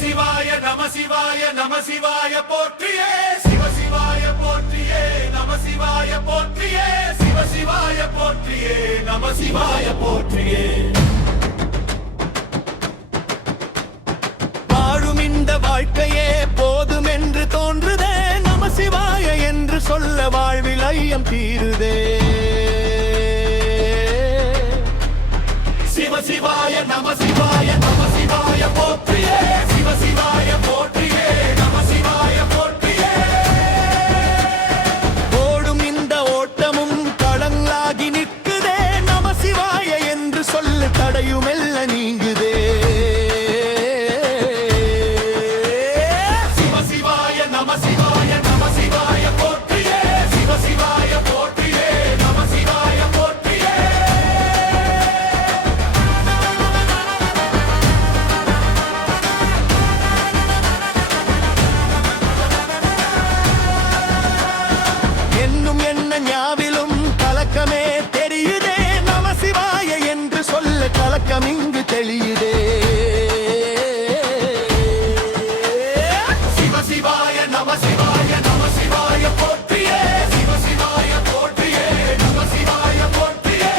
சிவாய நம சிவாய நம சிவாய போற்றியே சிவ சிவாய போற்றியே நம சிவாய போற்றியே சிவ சிவாய போற்றியே நம சிவாய போற்றியே. வாழும் இந்த வாழ்க்கையே போதும் என்று தோன்றுதே, நம சிவாய என்று சொல்ல வாழ்வில் ஐயம் தீருதே. சிவ சிவாய நம சிவாய நம சிவாய போற்றியே சிவ சிவாய போற்றியே நம சிவாய போற்றியே. ஓடும் இந்த ஓட்டமும் களங்களாகி நிற்குதே, நம சிவாய என்று சொல்ல தடையுமெல்ல நீங்குதே. சிவ சிவாய நம சிவாய நம சிவாய போற்றியே சிவ சிவாய போற்றியே நம சிவாய போற்றியே. என்னும் என்ன ஞாவிலும் கலக்கமே தெரியுதே, நம சிவாய என்று சொல்ல கலக்கம் இங்கு தெளியுதே. சிவ சிவாய நம சிவாய நம சிவாய போற்றியே சிவ சிவாய போற்றியே நம சிவாய போற்றியே.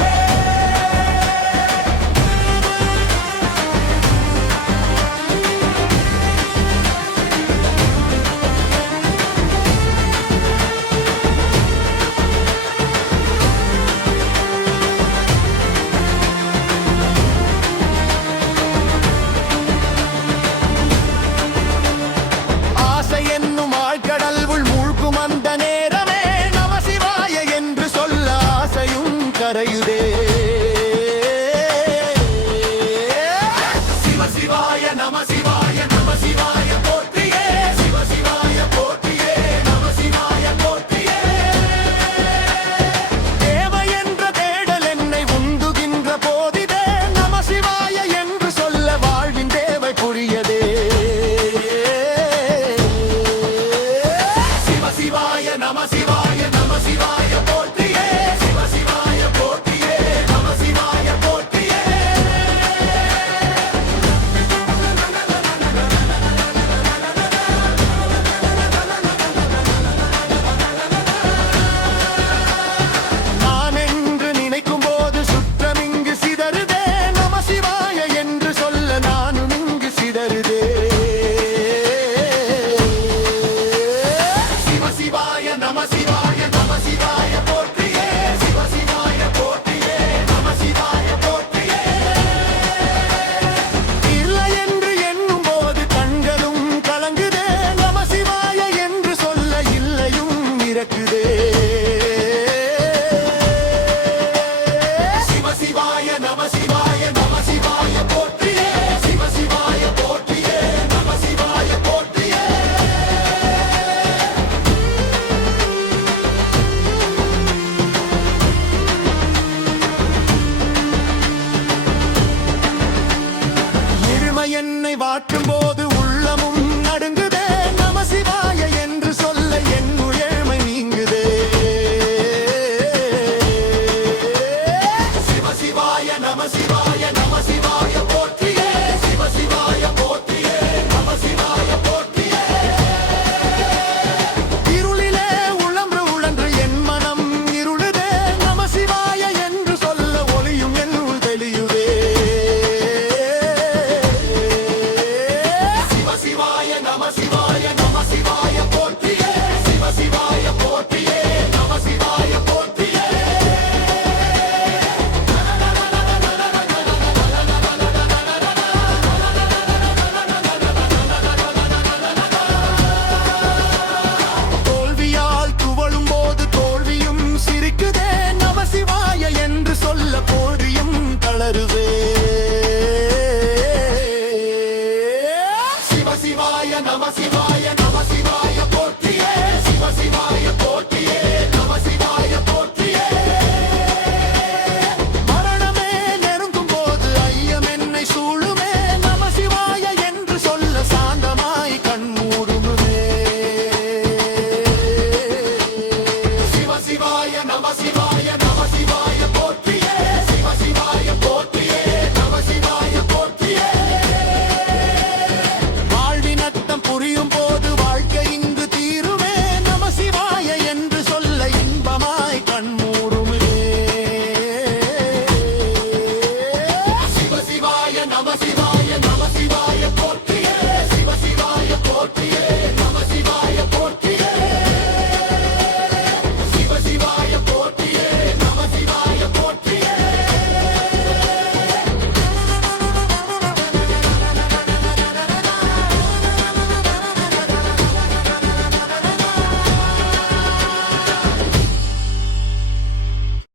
ஆசை என்னும் ஆழ்கடல் உள் மூழ்கும் அந்த நேரமே, நம சிவாய என்று சொல்ல ஆசையும் கரையுதே. சிவ சிவாய நம சிவாய நம சிவாய போற்றியே சிவ சிவாய போற்றியே நம சிவாய போற்றியே. தேவை என்ற தேடல் என்னை உந்துகின்ற போதிதே, நம சிவாய என்று சொல்ல வாழ்வின் தேவை புரியதே. சிவ சிவாய நம சிவாய நம சிவாய போற்றியே சிவ சிவாய போற்றியே நம சிவாய போற்றியே. நான் என்று நினைக்கும் போது சுற்றம் இங்கு சிதறுதே, நம சிவாய என்று சொல்ல நானும் இங்கு சிதறுதே. சிவ சிவாய நம சிவாய நம சிவாய போற்றியே சிவ சிவாய போற்றியே நம சிவாய போற்றியே. இல்லை என்று எண்ணும் போது கண்களும் கலங்குதே, நம சிவாய என்று சொல்ல இல்லையும் இறக்குதே. சிவ சிவாய நம சிவாய நம சிவாய போற்றியே சிவ சிவாய போற்றியே நம சிவாய போற்றியே. இருமை என்னை வாட்டும் போது உள்ளமும் நடுங்குதே, நம சிவாய என்று சொல்ல என் உயர்மை நீங்குதே. சிவ சிவாய நம சிவாய நம சிவாய போற்றியே சிவ சிவாய போற்றியே நம சிவாய போற்றியே. இருளிலே உழன்று உழன்று என் மனம் இருளுதே, நம சிவாய என்று சொல்ல ஒளியும் என்னுள் தெளியுதே. சிவ சிவாய நம சிவாய நம சிவாய போற்றியே சிவ சிவாய போற்றியே நம சிவாய போற்றியே. தோல்வியால் துவளும் போது தோல்வியும் சிரிக்குதே, நம சிவாய என்று சொல்ல போரியும் தளருவே. சிவ சிவாய நம சிவாய